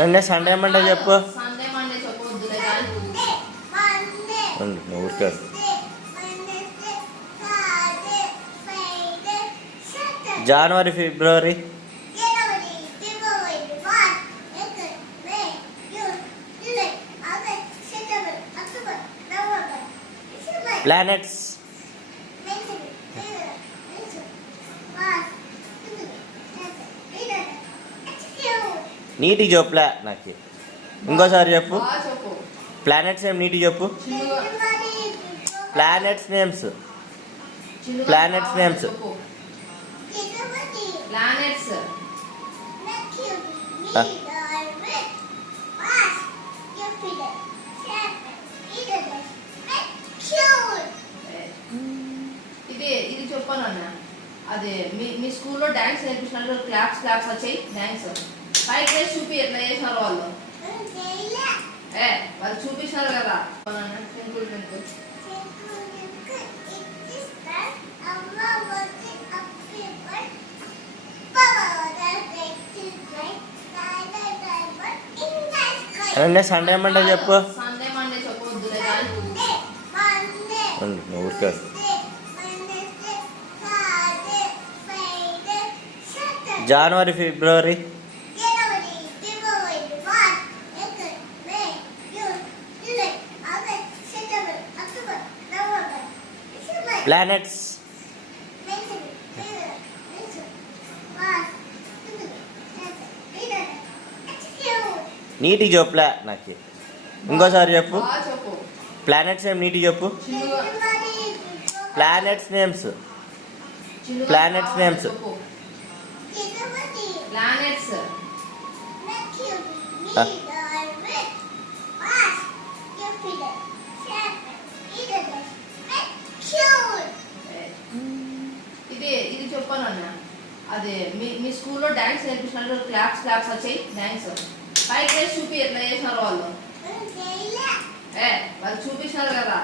అదే Sunday Monday చెప్పు. Sunday Monday చెప్పొద్దులే కానీ ఊరికే జనవరి ఫిబ్రవరి ప్లానెట్స్ నీటికి చెప్పులే నాకు ఇంకోసారి చెప్పు. బాగా చెప్పు. ప్లానెట్స్ నేమ్ నీటికి చెప్పు. ప్లానెట్స్ నేమ్స్ చిన్నుగా ప్లానెట్స్ కావాలి నేమ్స్. చెప్పు. ప్లానెట్స్ ఇది చెప్పాను అన్న. అదే మీ స్కూల్లో డాన్స్ నేర్పించినట్టు క్లాప్స్ వచ్చాయి. డాన్స్ పైకి వేసి చూపి ఎట్లా చేసినారు వాళ్ళు. వాళ్ళు చూపించినారు కదా. ట్వింకుల్ ట్వింకుల్ అదే సండే మండే చెప్పు. సండే మండే చెప్పొద్దులే కానీ ఊరికే జనవరి ఫిబ్రవరి ప్లానెట్స్ నీటికి చెప్పులే నాకు ఇంకోసారి చెప్పు. బాగా చెప్పు. ప్లానెట్స్ నేమ్ నీటికి చెప్పు. చిన్నుగా ప్లానెట్స్ నేమ్స్ చిన్నుగా ప్లానెట్స్ కావాలి నేమ్స్. చెప్పు. ప్లానెట్స్ ఇది చెప్పాను అన్న. అదే మీ స్కూల్లో డాన్స్ నేర్పించినట్టు క్లాప్స్ వచ్చాయి. డాన్స్ పైకి వేసి చూపి ఎట్లా చేసినారు వాళ్ళు. వాళ్ళు చూపించినారు కదా.